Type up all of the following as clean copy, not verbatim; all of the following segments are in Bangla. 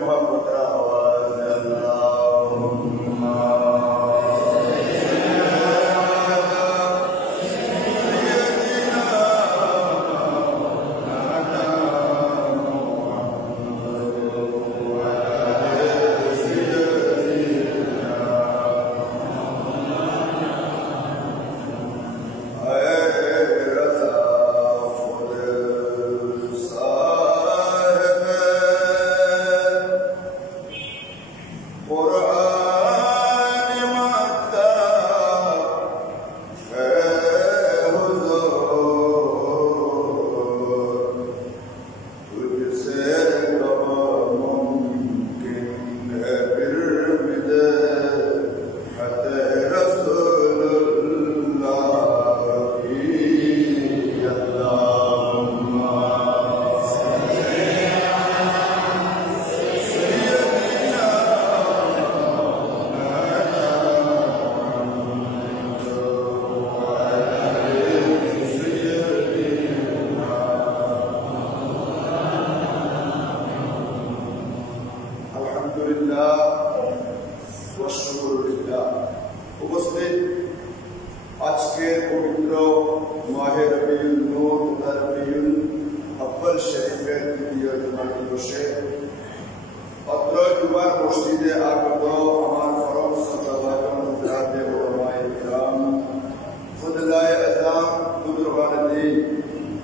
मोहब्बत आवाज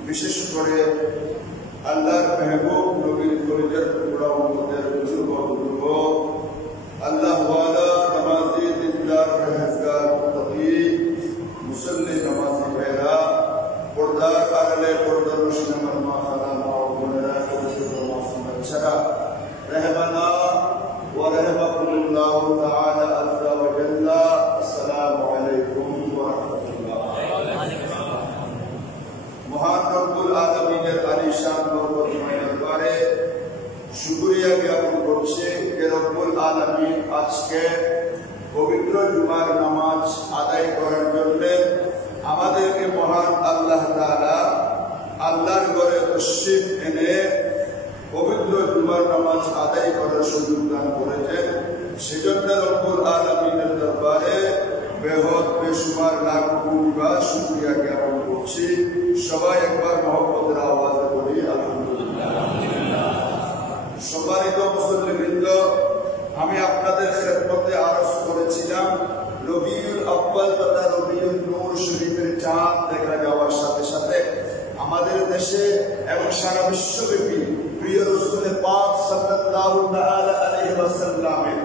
विशेष করে আল্লাহর মেহবুব নবীর পরিচয় পুরা উম্মতের বুজুর্গ বুজুর্গ আল্লাহ ওয়ালা নামাজি দিনদার পরহেজগার মুত্তাকি মুসল্লি নামাজি ভাইরা পর্দার আড়ালে পর্দার রোশনে মা খালা মা বোনেরা ছাড়া রহমানা ওয়া রাহমাকুল্লাহ তাআলা আযজা ওয়া জাল্লা আসসালামু আলাইকুম ওয়া রাহমাতুল্লাহ। মহান রব্বুল আলামিনের আলিশান বরকতময় দরবারে শুকরিয়া জ্ঞাপন করছে যে রব্বুল আলামিন আজকে পবিত্র জুমার নামাজ আদায় করার জন্য আমাদেরকে মহান আল্লাহ তাআলা আল্লাহর ঘরে তশরিফ এনে পবিত্র জুমার নামাজ আদায় করার সুযোগ দান করেছেন। সেজন্য রব্বুল আলামিনের দরবারে বেহদ বেশুমার লাখ কোটিবার শুকরিয়া জ্ঞাপন করছি। সবাই একবার মহব্বতের আওয়াজে বলি আলহামদুলিল্লাহ। সম্মানিত মুসল্লিবৃন্দ, আমি আপনাদের খেদমতে আরজ করেছিলাম রবিউল আউয়াল তথা রবিউল নূর শরীফের চাঁদ দেখা যাওয়ার সাথে সাথে আমাদের দেশে এবং সারা বিশ্বব্যাপী প্রিয় রাসূল পাক সাল্লাল্লাহু তাআলা আলাইহি ওয়াসাল্লামের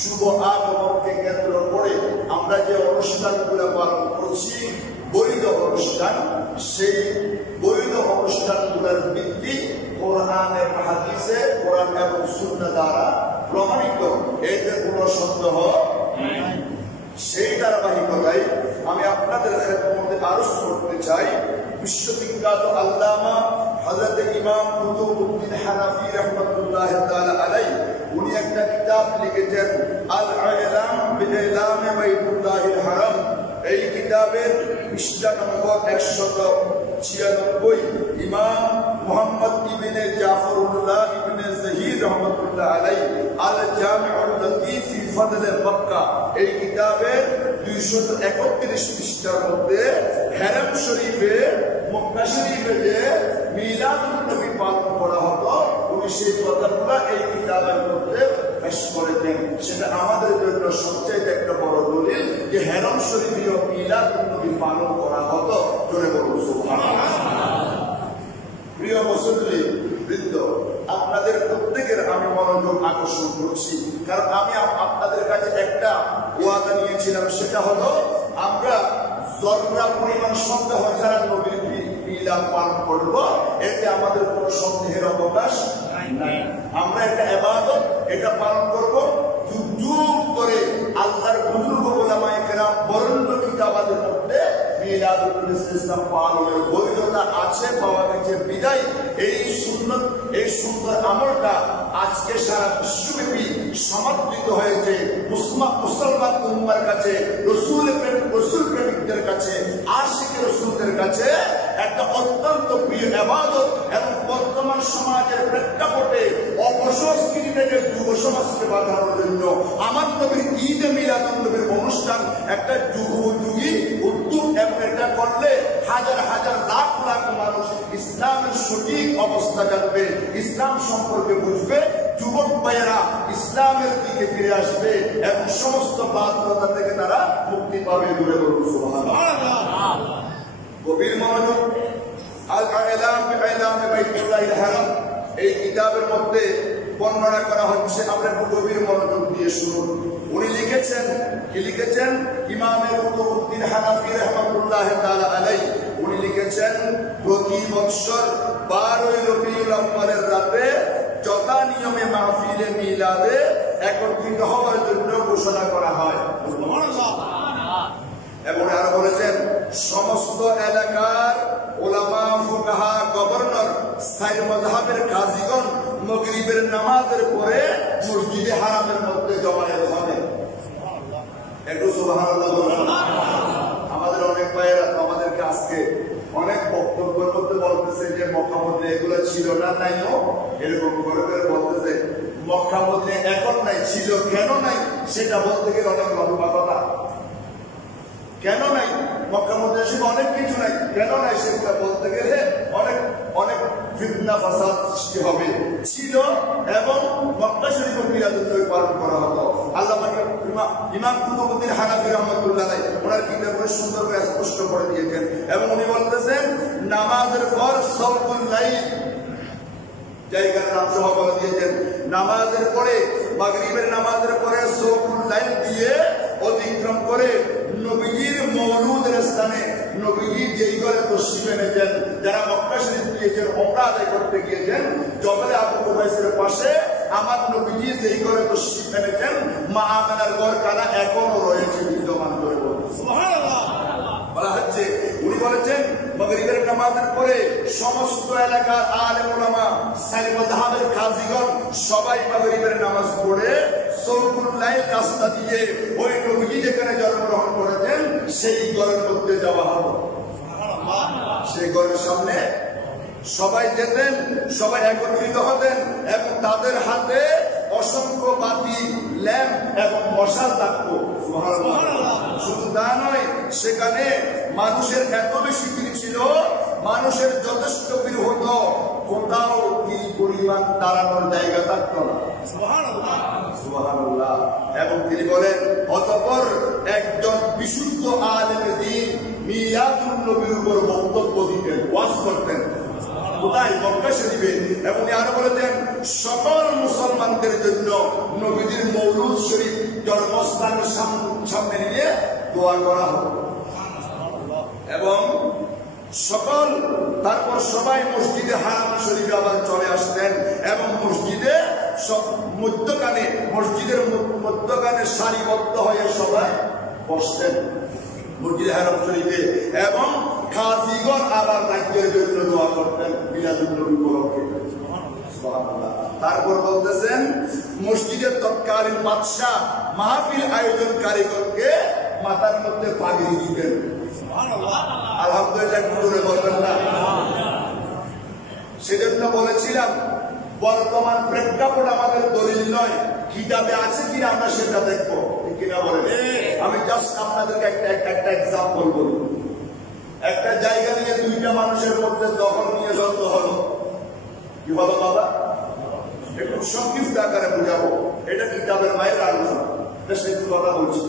শুভ আগমনকে কেন্দ্র করে আমরা যে অনুষ্ঠানগুলো পালন করছি বৈধ অনুষ্ঠান, সেই বৈধ অনুষ্ঠানগুলোর ভিত্তি কোরআন এবং হাদিসে, কোরআন এবং সুন্নাহ দ্বারা প্রমাণিত, এতে কোনো সন্দেহ নাই। সেই ধারাবাহিকতায় আমি আপনাদের খেদমতে আরজ করতে চাই বিশ্ববিখ্যাত আল্লামা হযরত ইমাম কুতুবউদ্দিন হানাফি রাহমাতুল্লাহ তাআলা আলাইহি, উনি একটা কিতাব লিখেছেন আল ইলাম বিইলাম বাইতুল্লাহিল হারাম। এই কিতাবের পৃষ্ঠা নম্বর 196 ইমাম মুহাম্মদ ইবনে জাফরুল্লাহ ইবনে জহির রাহমাতুল্লাহ আলাইহি আল জামিউল লতীফ ফি ফাদল মক্কা, এই কিতাবের 231 পৃষ্ঠার মধ্যে হারাম শরীফে মক্কা শরীফে যে মিলাদুন নবী পালন করা হতো উনি সেই কথাগুলো এই কিতাবের মধ্যে পেশ করেছেন। সেটা আমাদের জন্য সবচেয়ে একটা বড় দলিল যে হারাম শরীফেও মিলাদুন নবী পালন করা হতো। জোরে বলুন সুবহানাল্লাহ। প্রিয় মুসল্লি বৃন্দ, আপনাদের প্রত্যেকের আমি মনোযোগ আকর্ষণ করছি, কারণ আমি আপনাদের কাছে একটা ওয়াদা নিয়েছিলাম, সেটা হলো আমরা যতটা পরিমাণ সন্দেহ ছাড়া নবীর মিলাদ পালন করব, এতে আমাদের কোনো সন্দেহের অবকাশ নাই। আমরা একটা ইবাদত, এটা পালন করব যুগ যুগ ধরে আল্লাহর বুজুর্গ উলামায়ে কেরাম বরেণ্য কিতাবাদের মধ্যে মিলাদুন নবী ইসলাম পালনের বৈধতা আছে পাওয়া গেছে বিদায় এই সুন্নত, এই সুন্দর আমলটা আজকে সারা বিশ্বব্যাপী সমর্থিত হয়েছে মুসলমান উম্মার কাছে, রসুল প্রেমিকদের কাছে, আশিক রসুলদের কাছে একটা অত্যন্ত প্রিয় ইবাদত এবং বর্তমান সমাজের প্রেক্ষাপটে অপসংস্কৃতি থেকে যুব সমাজকে বাঁচানোর জন্য আমার নবীর ঈদে মিলাদুন নবীর অনুষ্ঠান একটা যুগোপযোগী উদ্যোগ, এবং এটা করলে হাজার হাজার লাখ লাখ মানুষ ইসলামের সঠিক অবস্থা জানবে, ইসলাম সম্পর্কে বুঝবে, যুবক ভাইয়েরা ইসলামের দিকে ফিরে আসবে এবং সমস্ত বাধ্যতা থেকে তারা মুক্তি পাবে। দূরে বলুন সুবহানাল্লাহ। গভীর মনোযোগ। আল ইলাম বিইলামি বাইতুল্লাহিল হারাম এই কিতাবের মধ্যে বর্ণনা করা হচ্ছে, আমরা একটু গভীর মনোযোগ দিয়ে শুনুন। উনি লিখেছেন, কি লিখেছেন? ইমামে কুতুবউদ্দিন হানাফি রাহমাতুল্লাহ তাআলা আলাইহি উনি লিখেছেন, প্রতি বছর 12 রবিউল আউয়ালের রাতে যথা নিয়মে মাহফিলে মিলাদে একত্রিত হওয়ার জন্য ঘোষণা করা হয়। এবং আরো বলেছেন, সমস্ত এলাকার উলামা, ফুকাহা, গভর্নর, স্থায়ী মাযহাবের কাজীগণ মাগরিবের নামাজের পরে মসজিদে হারামের মধ্যে জমায়েত হবে। একটু সুবহানাল্লাহ বলুন। আমাদের অনেক ভাইয়েরা আমাদেরকে আজকে অনেক বক্তব্যের মধ্যে বলতেছে যে মক্কা মধ্যে এগুলো ছিল না, নাইও, এরকম করে করে বলতেছে। মক্কা মধ্যে এখন নাই, ছিল কেন নাই সেটা বলতে গেলে অনেক লম্বা কথা। কেন নাই? মক্কা মধ্যে অনেক কিছু নাই, কেন নাই সেটা বলতে গেলে অনেক অনেক ফিতনা ফাসাদ সৃষ্টি হবে। ছিল এবং মক্কা শরীফের মিলাদুন নবী পালন করা হতো। আল্লামা ইমাম কুতুবউদ্দিন হানাফি রাহমাতুল্লাহ আলাইহি ওনার কিতাবে সুন্দর করে স্পষ্ট করে দিয়েছেন, এবং উনি বলতেছেন নামাজের পর সালাতুল লাইল জায়গার নাম সহ বলে দিয়েছেন। নামাজের পরে, মাগরিবের নামাজের পরে সালাতুল লাইল দিয়ে অতিক্রম করে নবীজির মওলুদের স্থানে নবীজি যেই ঘরে তশরিফ এনেছেন, যারা মক্কা শরীফ গিয়েছেন, ওমরা আদায় করতে গিয়েছেন, জবলে আবু কুবাইসের পাশে আমার নবীজি যেই ঘরে তশরিফ এনেছেন, মা আমেনার ঘরখানা এখনো রয়েছে বিদ্যমান করে। সুবহানাল্লাহ। বলা হচ্ছে, উনি বলেছেন মাগরিবের নামাজের পরে সমস্ত এলাকার আলেম ওলামা, স্থায়ী মাযহাবের কাজীগণ সবাই মাগরিবের নামাজ পড়ে সালাতুল লাইল রাস্তা দিয়ে ওই নবীজি যেখানে জন্মগ্রহণ করেছেন সেই ঘরের মধ্যে যাওয়া হবে। সেই ঘরের সামনে সবাই যেতেন, সবাই একত্রিত হতেন এবং তাদের হাতে অসংখ্য বাতি, ল্যাম্প এবং মশাল থাকতো। শুধু তা নয়, সেখানে মানুষের এত বেশি ভিড় ছিল, মানুষের যথেষ্ট ভিড় হতো, কোথাও কি পরিমাণ দাঁড়ানোর জায়গা থাকতো না। সুবহানাল্লাহ। এবং তিনি বলেন, অতঃপর একজন বিশুদ্ধ আলেম দ্বীন মিলাদুন নবীর উপর বক্তব্য দিতেন, ওয়াজ করতেন। কোথায়? মক্কা শরীফে। এবং আরো বলেছেন, সকল মুসলমানদের জন্য নবীজির মওলুদ শরীফ জন্মস্থানের সামনে নিয়ে দোয়া করা হতো। এবং সকল তারপর সবাই মসজিদে হারাম শরীফে আবার চলে আসতেন এবং মসজিদে মসজিদের মধ্যখানে সারিবদ্ধ হয়ে সবাই বসতেন মসজিদে হারাম শরীফে, এবং কাজীগণ আবার রাজ্যের জন্য দোয়া করতেন মিলাদুন নবী উপলক্ষে। সুবহানাল্লাহ। তারপর বলতেছেন, মসজিদের তৎকালীন বাদশাহ মাহফিল আয়োজনকারীগণকে মাথার মধ্যে পাগড়ি দিতেন। আলহামদুলিল্লাহ, একটু জোরে বলবেন না? সেজন্য বলেছিলাম বর্তমান প্রেক্ষাপট আমাদের দলিল নয়, কিতাবে আছে কিনা আমরা সেটা দেখবো, কিনা বলেন। আমি জাস্ট আপনাদেরকে একটা এক্সাম্পল বলি। একটা জায়গা নিয়ে দুইটা মানুষের মধ্যে দখল নিয়ে যত হলো, কি হলো বাবা? একটু সংক্ষিপ্ত আকারে বুঝাবো, এটা কিতাবের বাইরে আলোচনা, একটু কথা বলছি।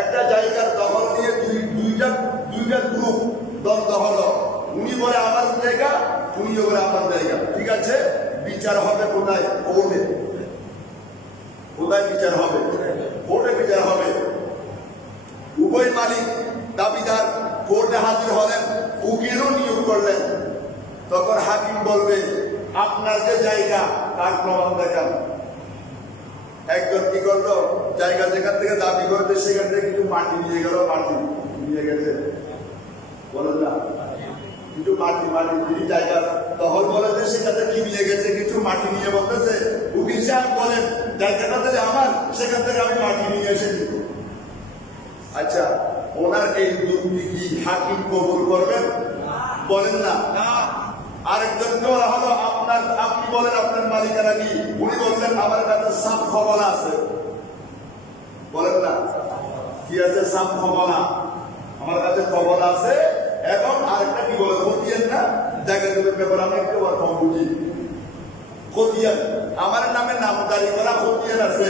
একটা জায়গার দখল নিয়ে দুইটা গ্রুপ দ্বন্দ্ব হলো, উনি বলে আমার জায়গা, উনি বলে আমার জায়গা। ঠিক আছে, বিচার হবে কোথায়? কোর্টে। কোথায় বিচার হবে? কোর্টে বিচার হবে। উভয় মালিক দাবিদার কোর্টে হাজির হলেন, উকিলও নিয়োগ করলেন। তখন হাকিম বলবে, আপনার যে জায়গা তার প্রমাণ দেখান। একজন কি করলো, জায়গা যেখান থেকে দাবি করবে সেখান থেকে কিছু মাটি নিয়ে গেল, মাটি নিয়ে গেছে, বলেন না, কিছু মাটি যিনি জায়গা তখন বলে যে সেখানে কি নিয়ে গেছে, কিছু মাটি নিয়ে বলতেছে। উকিল সাহেব বলেন, জায়গাটা থেকে আমার, সেখান থেকে আমি মাটি নিয়ে এসেছি। আচ্ছা, ওনার এই যুক্তি কি হাকিম কবুল করবেন? বলেন না। আরেকজনকে বলা হলো আপনি বলেন আপনার মালিকানা কি? উনি বললেন আমার কাছে সাপ খবলা আছে। বলেন না কি আছে? সাপ খবলা, আমার কাছে খবলা আছে। এবং আরেকটা কি বলে? খতিয়ান না, জায়গা জমির ব্যাপার আমি একটু কম বুঝি। খতিয়ান আমার নামে নামদারি করা খতিয়ান আছে।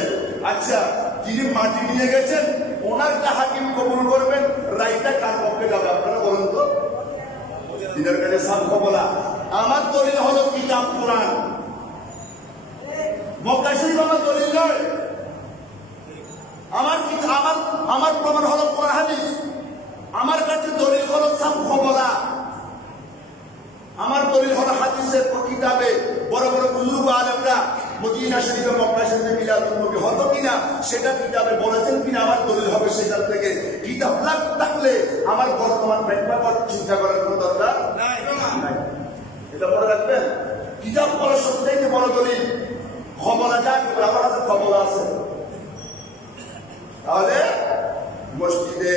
আচ্ছা, যিনি মাটি নিয়ে গেছেন ওনারটা হাকিম কবুল করবেন, রাইটা কার পক্ষে যাবে আপনারা বলেন তো? দিনের কাছে সাক্ষ্য বলা। আমার দলিল হলো কিতাব কোরআন, মক্কা শরীফ আমার দলিল নয়। আমার প্রমাণ হলো কোরআন হাদিস। আমার কাছে দলিল হলো সাক্ষ্য বলা। আমার দলিল হলো হাদিসের কিতাবে বড় বড় বুজুর্গ আলেমরা মদিনা শরীফে মক্কা শরীফে মিলাদুন নবী হলো কিনা সেটা কিতাবে বলেছেন কিনা আমার দলিল হবে সেটার থেকে। কিতাব না থাকলে আমার বর্তমান প্রেক্ষাপট চিন্তা করার কোনো দরকার নাই। এটা মনে রাখবেন, কিতাব বলা সবথেকে বড় দলিল। খবলা যাক, আমার কাছে খবলা আছে। তাহলে মসজিদে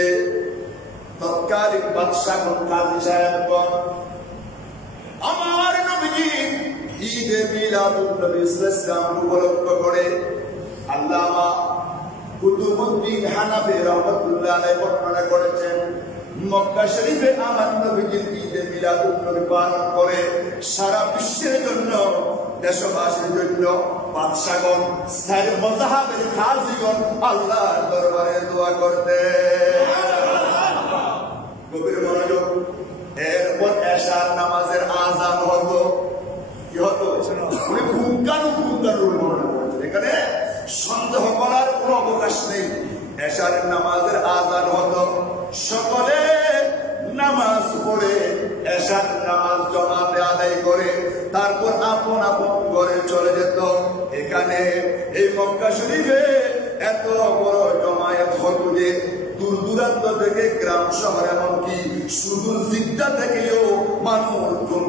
তৎকালীন বাদশাহ কাজী সাহেবগণ আমার নবীজি ঈদে মিলাদুন নবী সাল্লাল্লাহু উপলক্ষ করে আল্লামা কুতুবুদ্দিন হানাফি রাহমাতুল্লাহ আলাইহি বর্ণনা করেছেন, মক্কা শরীফে আমার নবীজি ঈদে মিলাদুন নবী পালন করে সারা বিশ্বের জন্য, দেশবাসীর জন্য বাদশাগণ, সাইর মাযহাবের কাজীগণ আল্লাহর দরবারে দোয়া করতেন। গভীর মনোযোগ। এরপর এশার নামাজের আযান হতো। কি হতো? উনি ঘুমকানো মনে করেছেন, এখানে সন্দেহ করার কোনো অবকাশ নেই। এশার নামাজের আযান হতো, সকলে নামাজ পড়ে এশার নামাজ জামাতে আদায় করে তারপর আপন আপন ঘরে চলে যেত। এখানে এই মক্কা শরীফে এত বড় জমায়েত হতো যে দূর দূরান্ত থেকে গ্রাম শহর এমনকি সুদূর জিদ্দা থেকেও মানুষ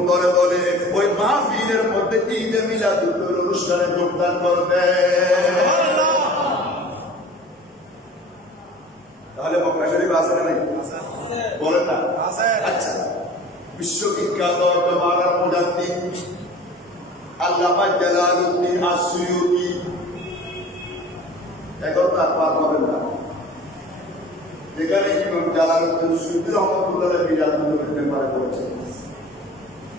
দলে দলে ওই মাহফিলের মধ্যে ঈদে মিলাদুন নবীর অনুষ্ঠানে যোগদান করতে। তাহলে মক্কা শরীফ আছে না নাই? বলেন না? আচ্ছা, বিশ্ববিখ্যাত জমানার মুজাদ্দিদ আল্লামা জালালউদ্দিন আস-সুয়ুতি, এখন তার পার পাবেন না, যেখানে ইমাম জালালউদ্দিন সুয়ুতি রহমাতুল্লাহ মিলাদুন নবীর ব্যাপারে বলেছেন।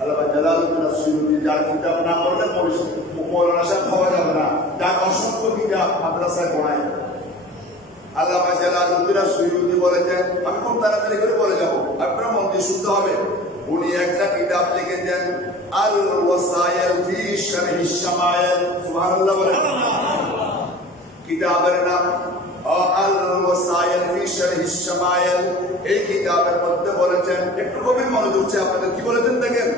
আল্লামা জালালউদ্দিন আস-সুয়ুতি, যার কিতাব না পড়লে মৌলানা সাহেব হওয়া যাবে না, যার অসংখ্য কিতাব মাদ্রাসায় পড়ায়। আল্লামা জালালউদ্দিন আস-সুয়ুতি বলেছেন, আমি খুব তাড়াতাড়ি করে বলে যাবো, আপনারা মন দিয়ে শুনতে হবে। উনি একটা কিতাব লিখেছেন আল ওয়াসাইল ফি শারহিশ শামাইল। সুবহানাল্লাহ বলেন। কিতাবের নাম আল ওয়াসাইল ফি শারহিশ শামাইল। এই কিতাবের মধ্যে বলেছেন, একটু গভীর মনোযোগ হচ্ছে আপনাদের, কি বলেছেন দেখেন।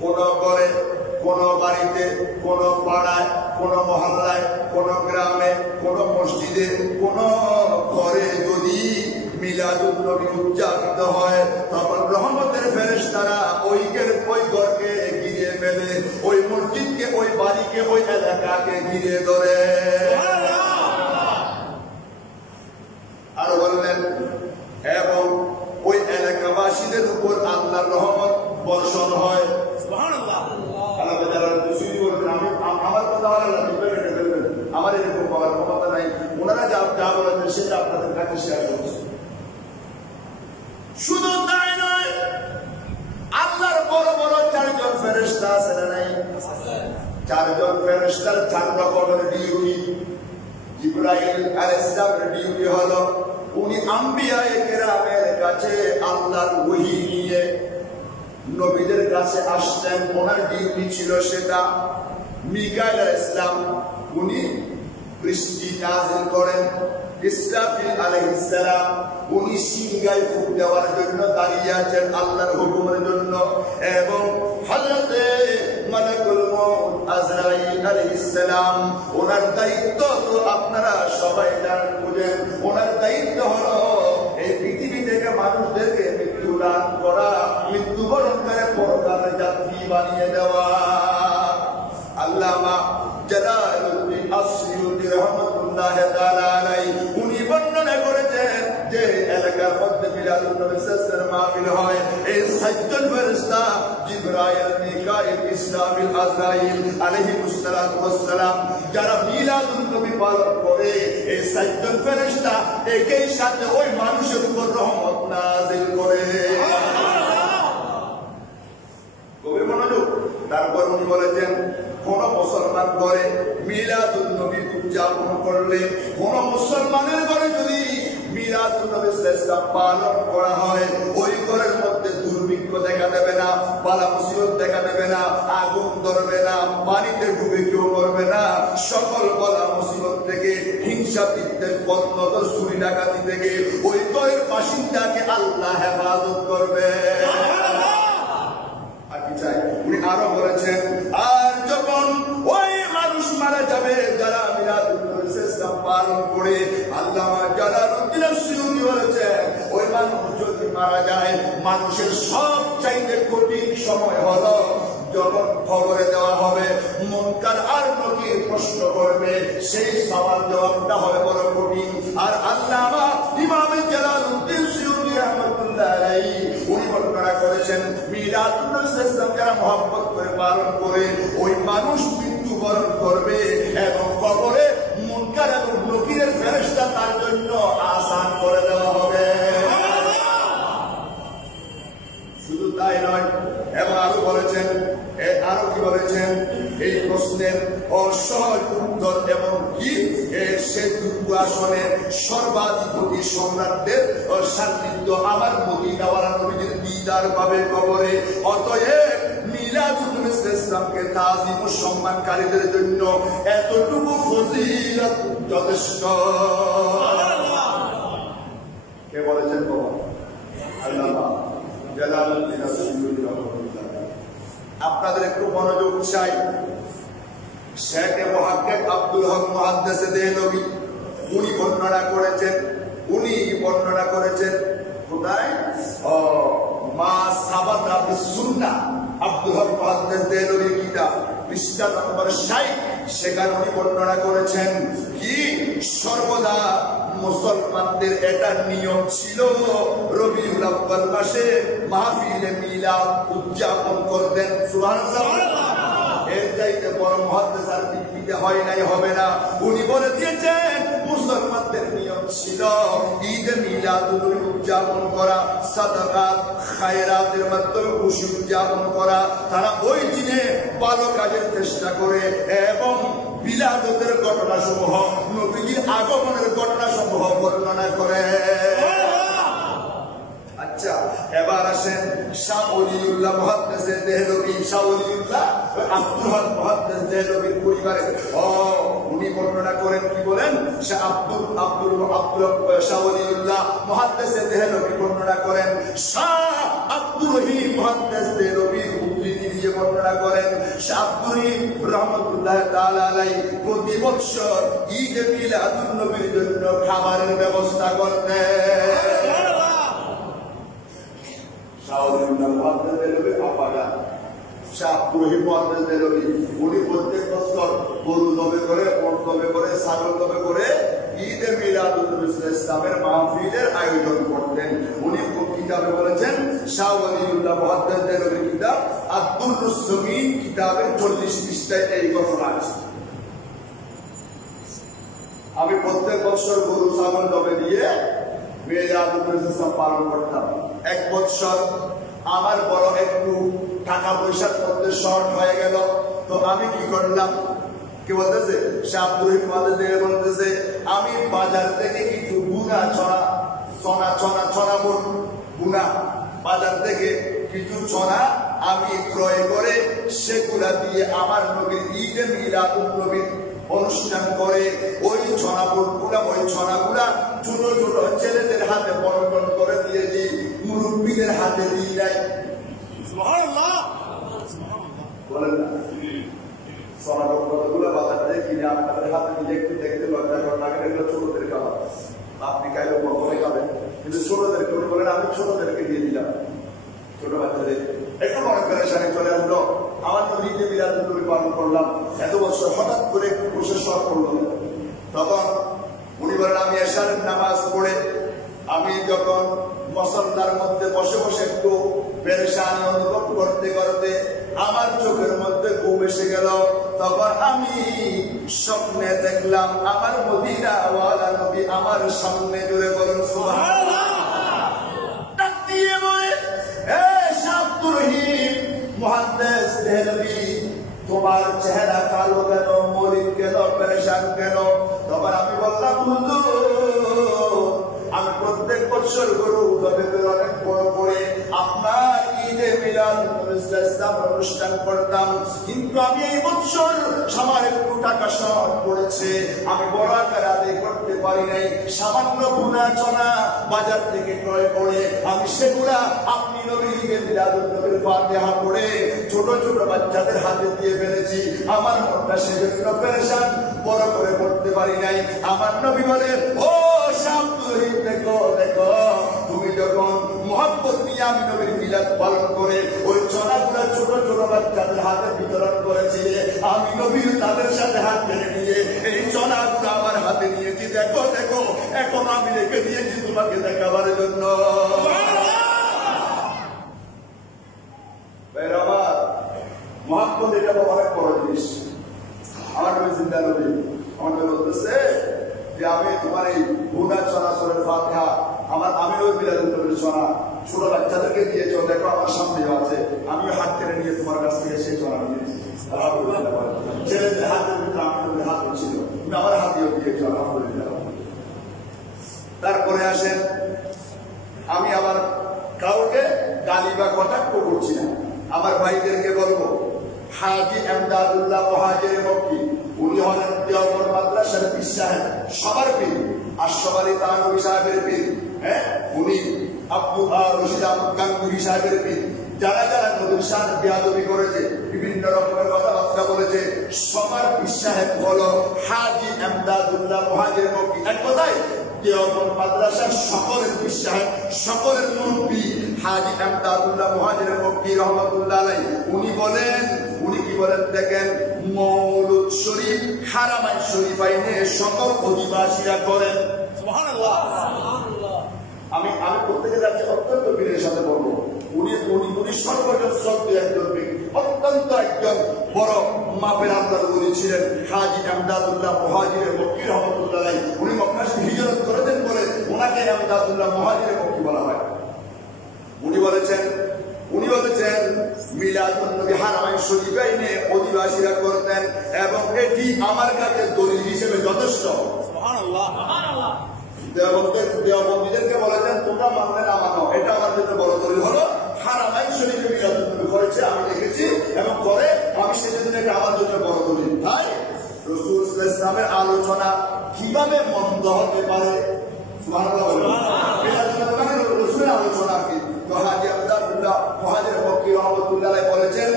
কোন ঘরে, কোন বাড়িতে, কোন পাড়ায়, কোন মহল্লায়, কোন গ্রামে, কোন মসজিদে, কোন ঘরে যদি মিলাদুন নবী উদযাপিত হয় তখন রহমতের ফেরেশতারা ওই ঘরকে ঘিরে ফেলে, ওই মসজিদকে, ওই বাড়িকে, ওই এলাকাকে ঘিরে ধরে। আর বললেন, এবং ওই এলাকাবাসীদের উপর আল্লাহর রহমত বর্ষণ হয়। সুবহানাল্লাহ। আল্লাহ যারা দুসুরি বলবেন, আমার কথা ভালো লাগে, আমার এরকম বলার ক্ষমতা নাই, ওনারা যা বলেছেন সেটা আপনাদের কাছে শেয়ার করছে। শুধু তাই নয়, আল্লাহর বড় বড় চারজন ফেরেশতা আছে না নাই? চারজন ফেরেশতার 4 রকমের ডিউটি। জিবরাইল আলাইহিস সালামের ডিউটি হলো উনি আম্বিয়ায়ে কেরামের কাছে আল্লাহর ওহী নিয়ে নবীদের কাছে আসতেন, ওনার ডিউটি ছিল সেটা। মিকাইল আলাইহিস সালাম উনি বৃষ্টি নাযিল করেন। ইসরাফিল আলাইহিস সালাম উনি সিংহায় ফুঁক দেওয়ার জন্য দাঁড়িয়ে আছেন আল্লাহর হুকুমের জন্য। এবং হযরতে মালাকুল মউত আজরাইল আলাইহিস সালাম, ওনার দায়িত্ব তো আপনারা সবাই জানেন, বুঝেন। ওনার দায়িত্ব হলো এই পৃথিবী থেকে মানুষদেরকে মৃত্যু দান করা, মৃত্যুবরণ করে পরকালে যাত্রী বানিয়ে দেওয়া। আল্লামা জালালউদ্দিন আস-সুয়ুতি রাহমাতুল্লাহ তাআলা আলাইহি উনি বর্ণনা করেছেন যে এলাকার মধ্যে মিলাদুন নবী সাল্লাল্লাহু মাহফিল হয় এই সাইয়্যিদুল ফেরেশতা জিবরাইল মিকাইল ইসরাফিল আজরাইল আলাইহিস সালাতু ওয়াস সালাম যারা মিলাদুন নবী পালন করে এই সাইয়্যিদুল ফেরেশতা একই সাথে ওই মানুষের উপর রহমত নাযিল করে। গভীর মনোযোগ। তারপর উনি বলেছেন কোন মুসলমান ঘরে মিলাদুন নবী উদযাপন করলে, কোন মুসলমানের ঘরে যদি মিলাদুন নবী সাল্লাল্লাহু পালন করা হয়, ওই ঘরের মধ্যে দুর্ভিক্ষ দেখা দেবে না, বালা মুসিবত দেখা দেবে না, আগুন ধরবে না, পানিতে ডুবে কেউ মরবে না, সকল বালা মুসিবত থেকে, হিংসা বিদ্বেষ বদনজর চুরি ডাকাতি থেকে ওই ঘরের বাসিন্দাকে আল্লাহ হেফাজত করবে। উনি আরো বলেছেন আর যখন ওই মানুষ মারা যাবে যারা মিলাদুন নবী সাল্লাল্লাহু পালন করে, আল্লামা জালালউদ্দিন আস-সুয়ুতী বলেছেন ওই মানুষ যদি মারা যায় মানুষের সবচাইতে কঠিন সময় হলো যখন খবরে দেওয়া হবে, মুনকার আর নকির প্রশ্ন করবে, সেই সওয়াল জবাবটা হবে বড় কঠিন। আর আল্লামা ইমাম জালালউদ্দিন সুয়ুতী রাহমাতুল্লাহ আলাইহি উনি বর্ণনা করেছেন মিলাদুন নবী সাল্লাল্লাহু যারা মহব্বত করে পালন করে ওই মানুষ মৃত্যুবরণ করবে এবং কবরে মুনকার এবং নকিরের ফেরেশতা তার জন্য আসান করে দেওয়া হবে। শুধু তাই নয়, এবং আরো বলেছেন, আরো কি বলেছেন, এই প্রশ্নের অসহজ উত্তর এবং কি সে দুর্গ আসনে সর্বাধিপতি সম্রাটদের সান্নিধ্য আমার মদিনাওয়ালা নবীর দিদার পাবে কবরে। অতএব মিলাদুন নবী সাল্লাল্লাহু তাজিম ও সম্মানকারীদের জন্য এতটুকু ফজিলত যথেষ্ট। কে বলেছেন বাবা? আল্লামা জালালউদ্দিন আস-সুয়ুতী রাহমাতুল্লাহ। আপনাদের একটু মনোযোগ চাই। শেখ মুহাক্কিক আব্দুল হক মুহাদ্দিস দেহলভী উনি বর্ণনা করেছেন কোথায়? মা সাবাতা বিস-সুন্নাহ, আব্দুল হক মুহাদ্দিস দেহলভীর কিতাব পৃষ্ঠা নম্বর 60। সেখানে উনি বর্ণনা করেছেন কি সর্বদা মুসলমানদের এটা নিয়ম ছিল রবিউল আউয়াল মাসে মাহফিলে মিলাদ উদযাপন করতেন। সুবহানাল্লাহ। এর চাইতে বড় মুহাদ্দিস আর পৃথিবীতে হয় নাই, হবে না। উনি বলে দিয়েছেন মুসলমানদের নিয়ম ছিল ঈদে মিলাদুন নবী উদযাপন করা, সাদাকাত খায়রাতের মাধ্যমে খুশি উদযাপন করা। তারা ওই দিনে ভালো কাজের চেষ্টা করে এবং বিলাদতের ঘটনাসমূহ, নবীর আগমনের ঘটনাসমূহ বর্ণনা করে। আচ্ছা, এবার আসেন শাহ ওলিউল্লাহ মুহাদ্দিস দেহলভী, শাহ ওলিউল্লাহ আব্দুল হক মুহাদ্দিস দেহলভীর পরিবারে উনি বর্ণনা করেন, কি বলেন? শাহ ওলিউল্লাহ মুহাদ্দিস দেহলভী বর্ণনা করেন, শাহ আব্দুর রহিম মুহাদ্দিস দেহলভীর উদ্ধৃতি দিয়ে বর্ণনা করেন, শাহ আব্দুর রহিম রাহমাতুল্লাহ তাআলা আলাইহি প্রতি বছর ঈদ মিলাদুন নবীর জন্য খাবারের ব্যবস্থা করতেন। উনি প্রত্যেক বছর গরু জবে করে, ওট জবে করে, ছাগল জবে করে ঈদে মিলাদুন নবী ইসলামের মাহফিলের আয়োজন করতেন। উনি কিতাবে বলেছেন, শাহ ওলিউল্লাহ মুহাদ্দিস দেহলভীর কিতাব আদ-দুররুস সামিন কিতাবের 40 পৃষ্ঠায় এই ঘটনা আছে। আমি প্রত্যেক বছর গরু ছাগল জবে দিয়ে মিলাদুন নবী পালন করতাম। এক বছর আমার বড় একটু টাকা পয়সার মধ্যে শর্ট হয়ে গেল, তো আমি কি করলাম? কি বলতেছে? শাহ আব্দুর রহিম মুহাদ্দিস বলতেছে আমি বাজার থেকে কিছু বুনা বুনা বাজার থেকে কিছু ছড়া আমি ক্রয় করে সেগুলা দিয়ে আমার নবীর ঈদে মিলাদুন নবীর অনুষ্ঠান করে ওই ছড়াগুলা ছোট ছোট ছেলেদের হাতে বন্টন করে দিয়েছি, মুরব্বীদের হাতে দিয়ে নাই। সুবহানাল্লাহ। বলেন না, ছড়াগুলো বাজার থেকে কিনে আপনাদের হাতে নিয়ে একটু দেখতে লজ্জা করার লাগে, এগুলো ছোটদের খাবার, আপনি খাইলে বড় খাবেন, কিন্তু ছোটদেরকে বলেন আমি ছোটদেরকে দিয়ে দিলাম, ছোট বাচ্চাদের একটু মনে করে সামনে চলে আসলো। আমার তো ঈদে মিলাদুন নবী পালন করলাম এত বছর, হঠাৎ করে একটু বসে শখ করলো। তখন উনি বলেন আমি এশারের নামাজ পড়ে আমি যখন মসল্লার মধ্যে বসে বসে একটু পেরেশানি অনুভব করতে করতে আমার চোখের মধ্যে ঘুম এসে গেল। তখন আমি স্বপ্নে দেখলাম আমার মদিনাওয়ালা নবী আমার সামনে। জুড়ে বলুন সুবহানাল্লাহ। ডাক দিয়ে বলে, হে শাহ আব্দুর রহিম মুহাদ্দিস দেহলভী, তোমার চেহারা কালো কেন, মলিন কেন, পেরেশান কেন? তখন আমি বললাম, হুজুর আমি প্রত্যেক বছর গরু অনেক বড় করে আপনার ঈদে মিলাদ ইসলাম অনুষ্ঠান করতাম, কিন্তু আমি এই বছর আমার একটু টাকা শর্ট পড়েছে, আমি বড় আকারে আদায় করতে পারি নাই। সামান্য ভুনা চনা বাজার থেকে ক্রয় করে আমি সেগুলা আপনি নবীর ঈদে মিলাদ নবীর ফাতিহা পড়ে ছোট ছোট বাচ্চাদের হাতে দিয়ে ফেলেছি। আমার মনটা সেজন্য পেরেশান, বড় করে পড়তে পারি নাই। আমার নবী বলে, ও শাহ দেখো দেখো, তুমি যখন মুহাব্বত নিয়ে আমি নবীর মিলাদ পালন করে ওই চনাগুলা ছোট ছোট বাচ্চাদের হাতে বিতরণ করেছিলে, আমি নবীর তাদের সাথে হাত ধরে নিয়ে এই চনাগুলো আমার হাতে নিয়েছি। দেখো দেখো, এখন আমি রেখে দিয়েছি তোমাকে দেখাবার জন্য। আমার মুহাব্বত এটা অনেক বড় জিনিস। আমার নবী জিন্দা নবী, আমার নবী বলতেছে যে আমি তোমার এই ভুনা চনা সূরা ফাতিহা আমি ওই মিলাদুন নবীর চনা ছোট বাচ্চাদেরকে দিয়েছো, দেখো আমার সামনেও আছে, আমিও হাত কেড়ে নিয়ে তোমার কাছ থেকে সেই চনা নিয়েছি। ছেলেদের হাতের ভিতরে আমি নবীর হাত ছিল, তুমি আমার হাতেও দিয়েছো, আলহামদুলিল্লাহ। তারপরে আসেন, আমি আবার কাউকে গালি বা কটাক্ষ করছি না, আমার ভাইদেরকে বলবো, হাজী এমদাদুল্লাহ মুহাজির মক্কি, উনি হলেন দেওবন্দ মাদ্রাসার পীর সাহেব, সবার পীর, আশরাফ আলী থানভী সাহেবের পীর, উনি আব্দুল রশিদ আহমদ গাঙ্গুহি সাহেবের পীর। যারা যারা নবীর সাথে বেয়াদবি করেছে, বিভিন্ন রকমের কথাবার্তা বলেছে, সবার পীর সাহেব হলো হাজী এমদাদুল্লাহ মুহাজির মক্কি। এক কথায় দেওবন্দ মাদ্রাসার সকলের পীর সাহেব, সকলের মুরব্বী হাজী এমদাদুল্লাহ মুহাজির মক্কি রহমাতুল্লাহ আলাইহি। উনি কি বলেন দেখেন, মওলুদ শরীফ হারামাইন শরীফাইনে সকল অধিবাসীরা করেন। সুবহানাল্লাহ। আমি প্রত্যেকে যাচ্ছি অত্যন্ত বীরের সাথে বলবো, উনি সর্বজন শ্রদ্ধেয় একজন ব্যক্তি, অত্যন্ত একজন বড় মাপের আল্লাহর ওলি ছিলেন হাজী এমদাদুল্লাহ মুহাজির মক্কি রহমাতুল্লাহ আলাইহি। উনি মক্কা থেকে হিজরত করেছেন বলে ওনাকে এমদাদুল্লাহ মুহাজির মক্কি বলা হয়। উনি বলেছেন মিলাদুন নবী হারামাইন শরীফাইনে অধিবাসীরা করতেন এবং এটি আমার কাছে দলিল হিসেবে যথেষ্ট। সুবহানাল্লাহ। দেওবন্দীদেরকে বলেছেন তোমরা মানলে না মানো, এটা আমার জন্য বড় দলিল হলো হারামাইন শরীফে মিলাদুন নবী করেছে, আমি দেখেছি এবং করে আমি সেজন্য এটা আমার জন্য বড় দলিল। তাই রাসূল সাল্লাল্লাহু আলাইহি ওয়াসাল্লামের আলোচনা কিভাবে মন্দ হতে পারে? সুবহানাল্লাহ। মিলাদুন নবী রাসূলের আলোচনা কি? হাজী এমদাদুল্লাহ মুহাজির মক্কি রহমাতুল্লাহ আলাইহি বলেছেন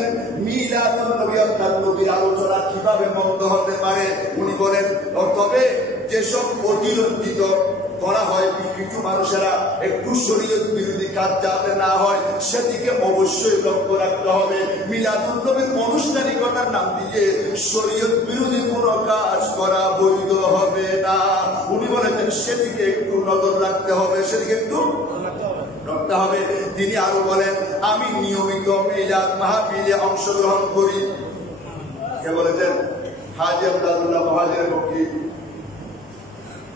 মিলাদুন নবী অর্থাৎ নবীর আলোচনা কিভাবে মন্দ হতে পারে? উনি বলেন, তবে যেসব অতিরঞ্জিত করা হয় কিছু মানুষেরা একটু শরীয়ত বিরোধী কাজ যাতে না হয় সেদিকে অবশ্যই লক্ষ্য রাখতে হবে। মিলাদুন নবীর আনুষ্ঠানিকতার নাম দিয়ে শরীয়ত বিরোধী কোনো কাজ করা বৈধ হবে না। উনি বলেছেন সেদিকে একটু নজর রাখতে হবে, সেদিকে একটু রাখতে হবে। তিনি আরো বলেন, আমি নিয়মিত মিলাদ মাহফিলে অংশগ্রহণ করি। কে বলেছেন? হাজী এমদাদুল্লাহ মুহাজির মক্কি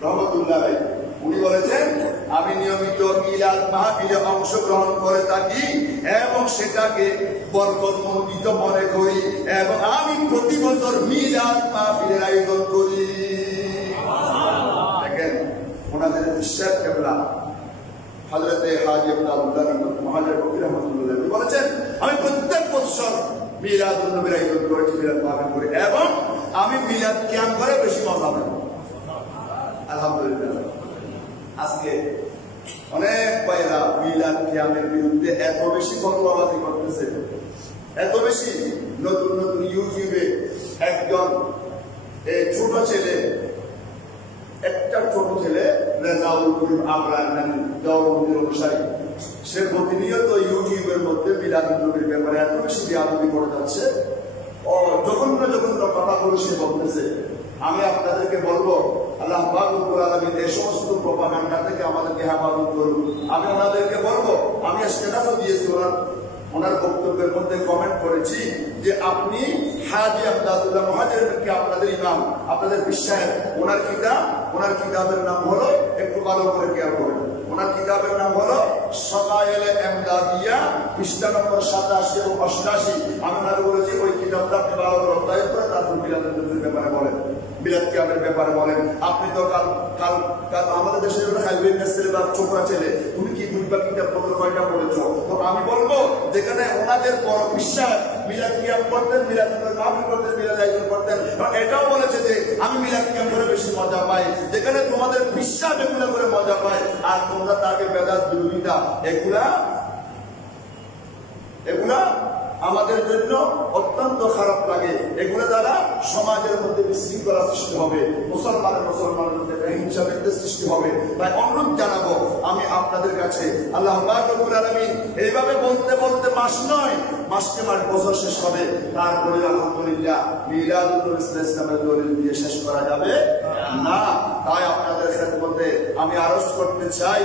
রহমাতুল্লাহ আলাইহি। উনি বলেছেন আমি নিয়মিত মিলাদ মাহফিলে অংশগ্রহণ করে থাকি এবং সেটাকে বরকতমণ্ডিত মনে করি এবং আমি প্রতি বছর মিলাদ মাহফিলের আয়োজন করি। দেখেন ওনাদের বিশ্বাস কেবলা হযরতে হাজী এমদাদুল্লাহ মুহাজির মক্কি রহমাতুল্লাহ আলাইহি বলেছেন আমি প্রত্যেক বছর মিলাদুন নবীর আয়োজন করেছি, মিলাদ মাহফিল করে এবং আমি মিলাদ কিয়াম করে বেশি মজা পাই। আলহামদুলিল্লাহ। আজকে অনেক ভাইরা মিলাদ কিয়ামের বিরুদ্ধে এত বেশি ফতোয়াবাজি করতেছে, এত বেশি নতুন নতুন ইউটিউবে একজন ছোট ছেলে, একটা ছোট ছেলে রেজাউল করিম আবরার নামে দেওবন্দের অনুসারী, সে প্রতিনিয়ত ইউটিউবের মধ্যে মিলাদুন নবীর ব্যাপারে এত বেশি বেয়াদবি করে যাচ্ছে ও জঘন্য জঘন্য কথাগুলো সে বলতেছে। আমি আপনাদেরকে বলবো আল্লাহ পাক রব্বুল আলামিন আলামিন এই সমস্ত প্রপাগান্ডা থেকে আমাদেরকে হেফাজত করুন। আমি ওনাদেরকে বলবো, আমি স্ট্যাটাসও দিয়েছি, ওনার বক্তব্যের মধ্যে কমেন্ট করেছি যে আপনি হাজী আমদাদুল্লাহ মুহাজিরকে আপনাদের ইমাম, আপনাদের বিশ্বাস, ওনার কিতাবের নাম হলো, একটু ভালো করে খেয়াল করবেন, ওনার কিতাবের নাম হলো শামায়েলে এমদাদিয়া, পৃষ্ঠা নম্বর 87 এবং 88। আমি ওনাকে বলেছি ওই কিতাবটা আপনি ভালো করে অধ্যয়ন করে তারপর মিলাদের ব্যাপারে বলেন, মিলাদ কিয়ামের ব্যাপারে বলেন। আপনি তো কাল আমাদের দেশে ছেলে বা ছোকরা ছেলে, তুমি কি দুইটা কিতাব পড়ে কয়টা পড়েছো? তো আমি বলবো যেখানে ওনাদের বড় বিশ্বাস মিলাদ কিয়াম করতেন, মিলাদ মাহফিল করতেন, মিলাদ আয়োজন করতেন, এটাও বলেছে যে আমি মিলাদ কিয়াম করে বেশি মজা পাই। যেখানে তোমাদের বিশ্বাস এগুলো করে মজা পায় আর তোমরা তাকে বেদাত বিরোধিতা, এগুলা আমাদের জন্য অত্যন্ত খারাপ লাগে। এগুলো দ্বারা সমাজের মধ্যে বিশৃঙ্খলা সৃষ্টি হবে, মুসলমানের মধ্যে হিংসা বিদ্বেষ সৃষ্টি হবে। তাই অনুরোধ জানাবো আমি আপনাদের কাছে, আল্লাহ পাক রব্বুল আলামিন এইভাবে বলতে বলতে মাস নয়, মাসকে মাস বছর শেষ হবে, তারপরে আলহামদুলিল্লাহ মিলাদুল নবী ইসলামের দলিল দিয়ে শেষ করা যাবে না। তাই আপনাদের খেদমতে আমি আরজ করতে চাই,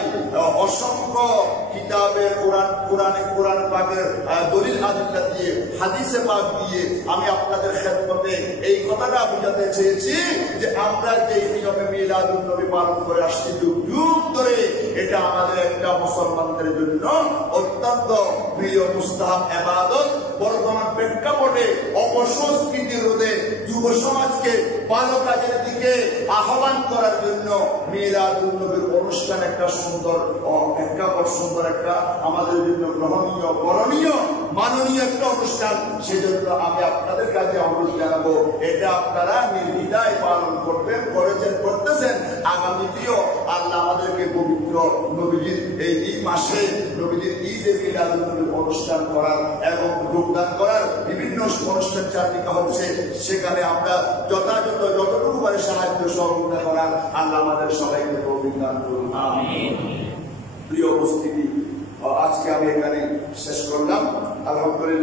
অসংখ্য কিতাবে কোরআন পাকের দলিল আদিল্লা দিয়ে, হাদিসে পাক দিয়ে আমি আপনাদের খেদমতে এই কথাটা বুঝাতে চেয়েছি যে আমরা যে নিয়মে মিলাদুন নবী পালন করে আসছি যুগ যুগ ধরে, এটা আমাদের একটা মুসলমানদের জন্য অত্যন্ত প্রিয় মুস্তাহাব ইবাদত। বর্তমান প্রেক্ষাপটে অপসংস্কৃতি রোধে যুব সমাজকে ভালো কাজের দিকে আহ্বান করার জন্য মিলাদুন নবীর অনুষ্ঠান একটা সুন্দর একটা আমাদের জন্য গ্রহণীয়, করণীয়, মাননীয় একটা অনুষ্ঠান। সেজন্য আমি আপনাদের কাছে অনুরোধ জানাবো, এটা আপনারা নির্দ্বিধায় পালন করবেন, করতেছেন। আগামীতেও আল্লাহ আমাদেরকে পবিত্র নবীজির এই মাসে নবীজির ঈদে মিলাদুন নবীর অনুষ্ঠান করার এবং যোগদান করার বিভিন্ন অনুষ্ঠান চালিকা হচ্ছে, সেখানে আমরা যথাযথ যতটুকু পারে সাহায্য সহযোগিতা করার আল্লাহ আমাদের সবাইকে তৌফিক দান করুন। আমিন। প্রিয় উপস্থিতি, আজকে আমি এখানে শেষ করলাম। আলহামদুলিল্লাহ।